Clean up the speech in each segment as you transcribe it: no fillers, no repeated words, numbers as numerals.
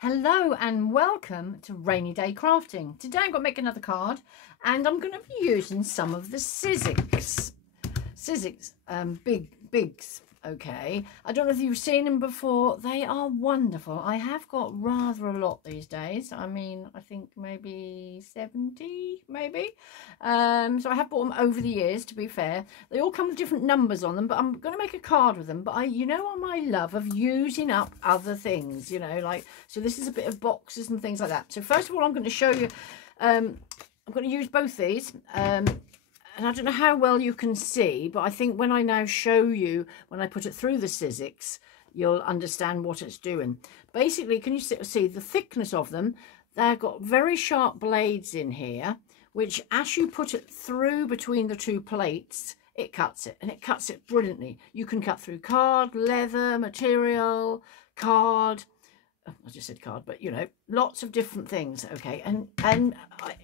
Hello and welcome to Rainy Day Crafting. Today I'm going to make another card and I'm going to be using some of the Sizzex Bigz. Okay, I don't know if you've seen them before. They are wonderful. I have got rather a lot these days. I mean, I think maybe 70 maybe. So I have bought them over the years, to be fair. They all come with different numbers on them, but I'm going to make a card with them. But you know my love of using up other things, you know, like, so this is a bit of boxes and things like that. So first of all, I'm going to show you, I'm going to use both these. And I don't know how well you can see, but I think when I now show you, when I put it through the Sizzex, you'll understand what it's doing. Basically, can you see the thickness of them? They've got very sharp blades in here, which as you put it through between the two plates, it cuts it, and it cuts it brilliantly. You can cut through card, leather, material, card. I just said card, but you know, lots of different things. Okay, and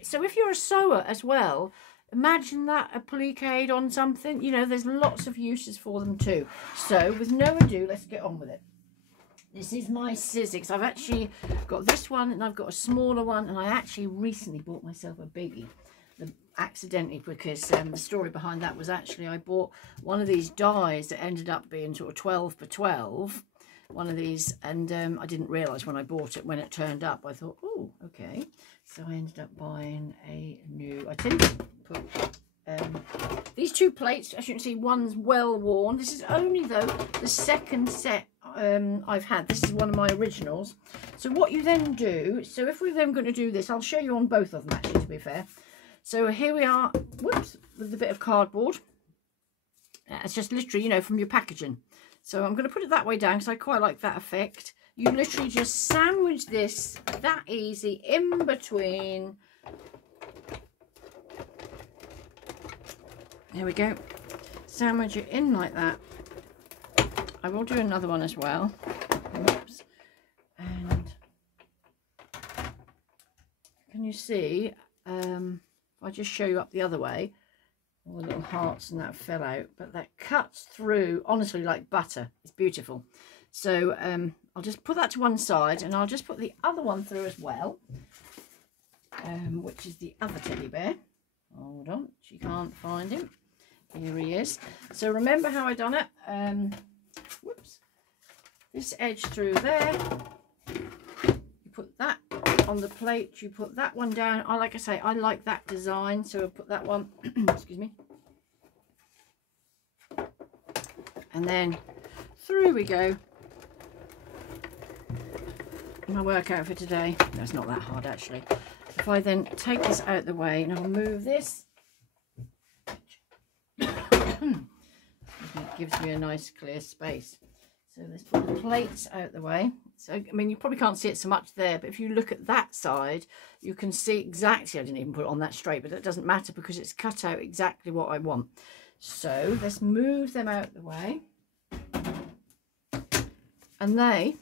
so if you're a sewer as well, imagine that, a applique on something, you know, there's lots of uses for them too. So with no ado, let's get on with it. This is my Sizzex. I've actually got this one and I've got a smaller one, and I actually recently bought myself a biggie, accidentally, because the story behind that was actually I bought one of these dies that ended up being sort of 12 by 12, one of these, and I didn't realise when I bought it, when it turned up, I thought, oh, okay. So I ended up buying a new, I tend to put these two plates, as you can see, one's well worn. This is only, though, the second set I've had. This is one of my originals. So what you then do, so if we're then going to do this, I'll show you on both of them, actually, to be fair. So here we are, whoops, with a bit of cardboard. It's just literally, you know, from your packaging. So I'm going to put it that way down because I quite like that effect. You literally just sandwich this that easy in between. There we go. Sandwich it in like that. I will do another one as well. Oops. And can you see, I just show you up the other way, all the little hearts and that fell out, but that cuts through honestly like butter. It's beautiful. So I'll just put that to one side, and I'll just put the other one through as well, which is the other teddy bear. Hold on, she can't find him. Here he is. So remember how I done it. Whoops. This edge through there. You put that on the plate. You put that one down. Like I say, I like that design, so I'll put that one. Excuse me. And then through we go. My workout for today. No, it's not that hard actually. If I then take this out of the way and I'll move this, it gives me a nice clear space. So let's put the plates out the way. So I mean, you probably can't see it so much there, but if you look at that side, you can see exactly. I didn't even put it on that straight, but it doesn't matter because it's cut out exactly what I want. So let's move them out the way, and they.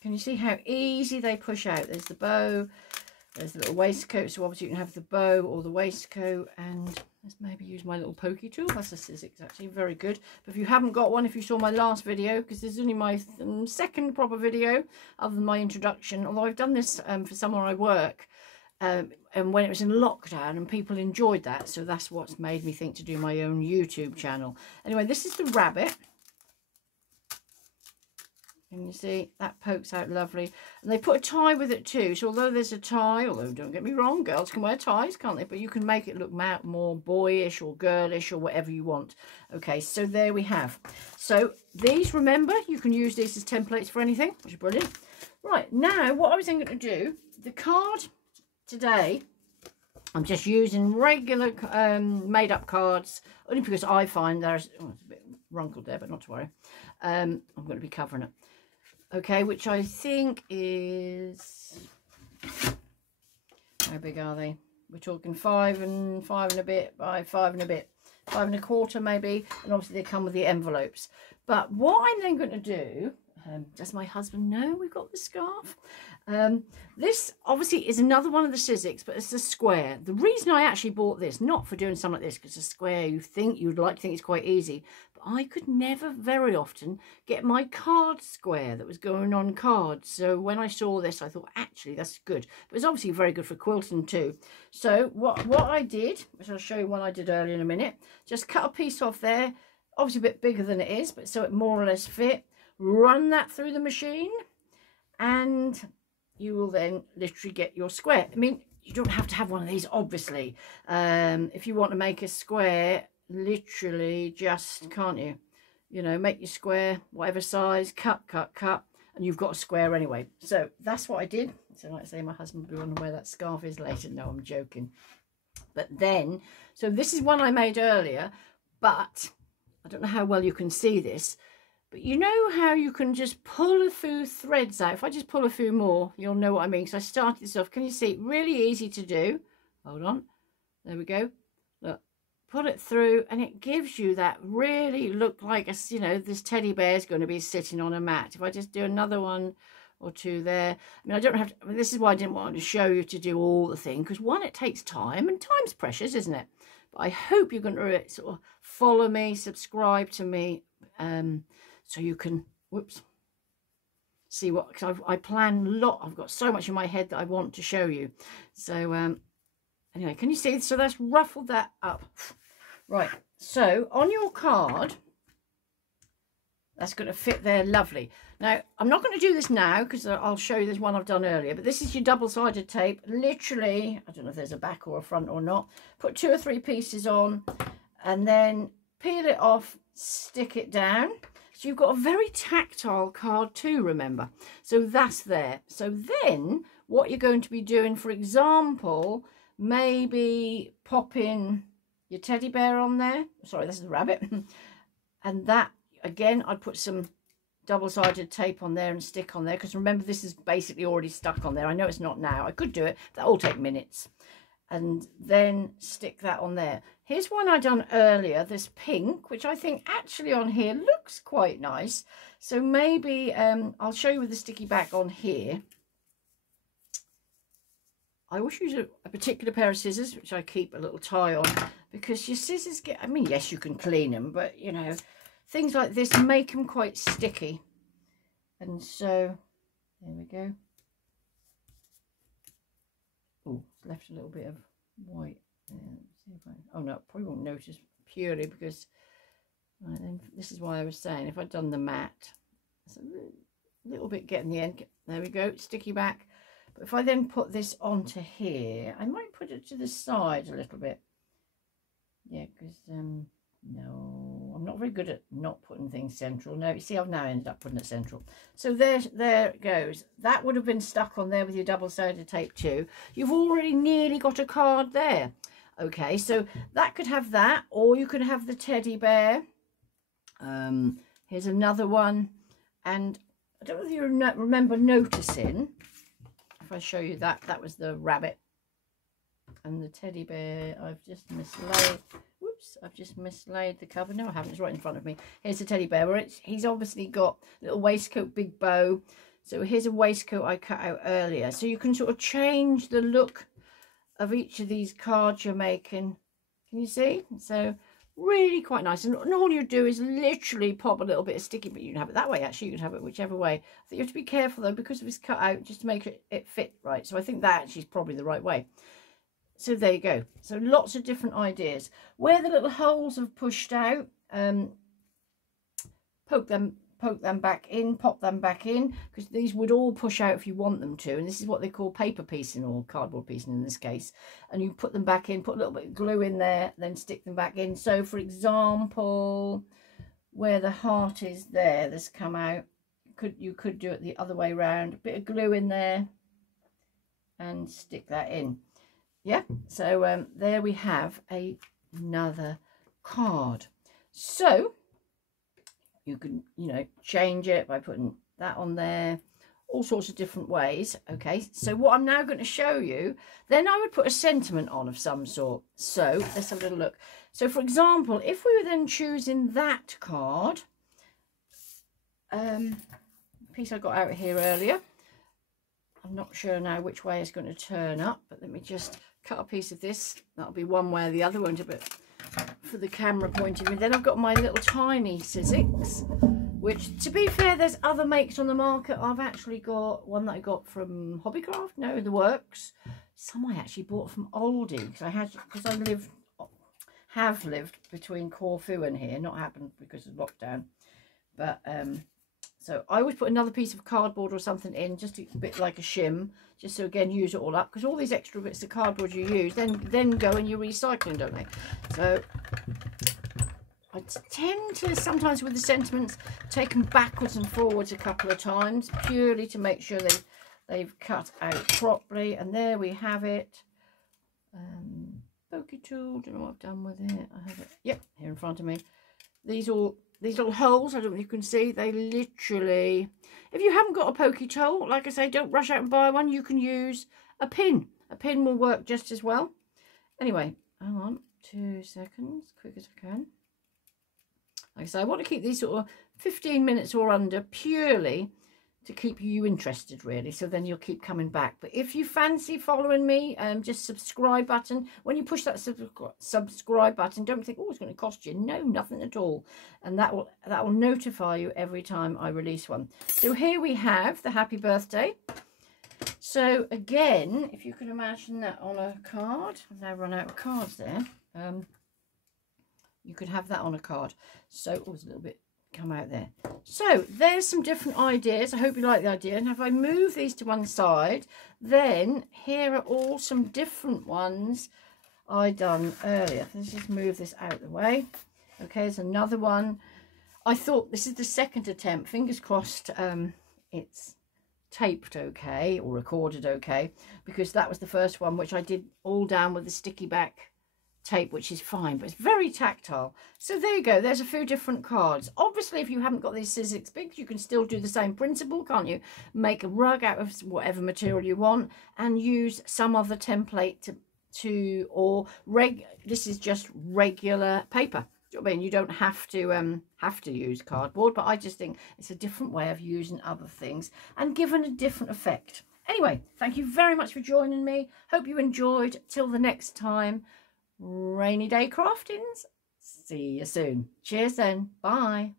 Can you see how easy they push out? There's the bow, there's the little waistcoat, so obviously you can have the bow or the waistcoat, and let's maybe use my little pokey tool. That's a Sizzex, actually, very good. But if you haven't got one, if you saw my last video, because this is only my second proper video other than my introduction, although I've done this for somewhere I work, and when it was in lockdown, and people enjoyed that, so that's what's made me think to do my own YouTube channel. Anyway, this is the rabbit. And you see that pokes out lovely, and they put a tie with it too. So although there's a tie, although don't get me wrong, girls can wear ties, can't they? But you can make it look more boyish or girlish or whatever you want. Okay, so there we have. So these, remember, you can use these as templates for anything, which is brilliant. Right, now what I was then going to do, the card today, I'm just using regular made up cards, only because I find there's, oh, it's a bit runkled there, but not to worry. I'm going to be covering it. Okay, which I think is, how big are they? We're talking 5 and a bit by 5 and a bit, 5 1/4 maybe, and obviously they come with the envelopes. But what I'm then going to do, does my husband know we've got the scarf? This obviously is another one of the Sizzex, but it's a square. The reason I actually bought this, not for doing something like this, because a square you'd like to think it's quite easy, but I could never very often get my card square that was going on cards. So when I saw this, I thought, actually, that's good. But it's obviously very good for quilting too. So what I did, which I'll show you one I did earlier in a minute, just cut a piece off there, obviously a bit bigger than it is, but so it more or less fit. Run that through the machine, and you will then literally get your square. I mean, you don't have to have one of these, obviously. If you want to make a square, literally just, can't you? You know, make your square, whatever size, cut, and you've got a square anyway. So that's what I did. So like I say, my husband will be wondering where that scarf is later. No, I'm joking. But then, so this is one I made earlier, but I don't know how well you can see this. But you know how you can just pull a few threads out? If I just pull a few more, you'll know what I mean. Because I started this off. Can you see? Really easy to do. Hold on. There we go. Look. Pull it through, and it gives you that really look like, a, you know, this teddy bear is going to be sitting on a mat. If I just do another one or two there. I mean, I don't have to. I mean, this is why I didn't want to show you to do all the thing. Because one, it takes time. And time's precious, isn't it? But I hope you're going to sort of follow me, subscribe to me. So you can, whoops, see what, because I plan a lot. I've got so much in my head that I want to show you. So anyway, can you see? So that's ruffled that up. Right, so on your card, that's going to fit there lovely. Now, I'm not going to do this now because I'll show you this one I've done earlier. But this is your double-sided tape. Literally, I don't know if there's a back or a front or not. Put 2 or 3 pieces on and then peel it off, stick it down. So you've got a very tactile card too, remember. So that's there. So then what you're going to be doing, for example, maybe popping your teddy bear on there. Sorry, this is a rabbit. And that, again, I'd put some double-sided tape on there and stick on there. Because remember, this is basically already stuck on there. I know it's not now. I could do it. That'll take minutes. And then stick that on there. Here's one I done earlier, this pink, which I think actually on here looks quite nice. So maybe I'll show you with the sticky back on here. I always use a particular pair of scissors, which I keep a little tie on, because your scissors get, I mean, yes, you can clean them, but, you know, things like this make them quite sticky. And so, there we go. Oh, left a little bit of white there. See if oh no, probably won't notice purely because right, then this is why I was saying if I'd done the matte, it's a little bit getting the end. There we go, sticky back. But if I then put this onto here, I might put it to the side a little bit. Yeah, because no, I'm not very good at not putting things central. No, you see, I've now ended up putting it central. So there it goes. That would have been stuck on there with your double-sided tape too. You've already nearly got a card there. Okay, so that could have that, or you could have the teddy bear. Here's another one. And I don't know if you remember noticing, if I show you that, that was the rabbit. And the teddy bear, I've just mislaid. Whoops, I've just mislaid the cover. No, I haven't. It's right in front of me. Here's the teddy bear. Where he's obviously got a little waistcoat, big bow. So here's a waistcoat I cut out earlier. So you can sort of change the look of each of these cards you're making. Can you see? So really quite nice. And all you do is literally pop a little bit of sticky, but you can have it that way. Actually, you can have it whichever way. I think you have to be careful though, because of it's cut out, just to make it fit right. So I think that actually is probably the right way. So there you go. So lots of different ideas. Where the little holes have pushed out, poke them back in, pop them back in, because these would all push out if you want them to. And this is what they call paper piecing, or cardboard piecing in this case. And you put them back in, put a little bit of glue in there, then stick them back in. So for example, where the heart is there, that's come out, you could do it the other way around. A bit of glue in there and stick that in. Yeah, so there we have another card. So you can, you know, change it by putting that on there, all sorts of different ways. Okay, so what I'm now going to show you, then I would put a sentiment on of some sort. So let's have a little look. So for example, if we were then choosing that card, piece I got out here earlier, I'm not sure now which way it's going to turn up, but let me just cut a piece of this. That'll be one way or the other, won't it? But for the camera point of view. Then I've got my little tiny Sizzex, which, to be fair, there's other makes on the market. I've actually got one that I got from Hobbycraft, no, the Works. Some I actually bought from Aldi, because I have lived between Corfu and here. Not happened because of lockdown, but so I always put another piece of cardboard or something in, just a bit like a shim, just so again use it all up, because all these extra bits of cardboard you use then go in your recycling, don't they? So I tend to sometimes with the sentiments take them backwards and forwards a couple of times, purely to make sure they've cut out properly. And there we have it. Pokey tool, don't know what I've done with it. I have it, yep, here in front of me. These little holes, I don't know if you can see, they literally, if you haven't got a pokey tool, like I say, don't rush out and buy one. You can use a pin. A pin will work just as well. Anyway, hang on 2 seconds, quick as I can. Like I say, I want to keep these sort of 15 minutes or under, purely to keep you interested, really, so then you'll keep coming back. But if you fancy following me, just subscribe button. When you push that subscribe button, don't think, oh, it's going to cost you. No, nothing at all. And that will notify you every time I release one. So here we have the happy birthday. So again, if you can imagine that on a card, I've now run out of cards there. You could have that on a card. So it was a little bit come out there. So there's some different ideas. I hope you like the idea. And if I move these to one side, then here are all some different ones I done earlier. Let's just move this out of the way. Okay, there's another one. I thought this is the second attempt. Fingers crossed it's taped okay or recorded okay, because that was the first one which I did all down with the sticky back tape, which is fine, but it's very tactile. So there you go, there's a few different cards. Obviously, if you haven't got these Sizzex Bigz, you can still do the same principle, can't you? Make a rug out of whatever material you want and use some other template this is just regular paper. Do you know what I mean? You don't have to use cardboard, but I just think it's a different way of using other things and given a different effect. Anyway, thank you very much for joining me. Hope you enjoyed. Till the next time, rainy day craftings. See you soon. Cheers then. Bye.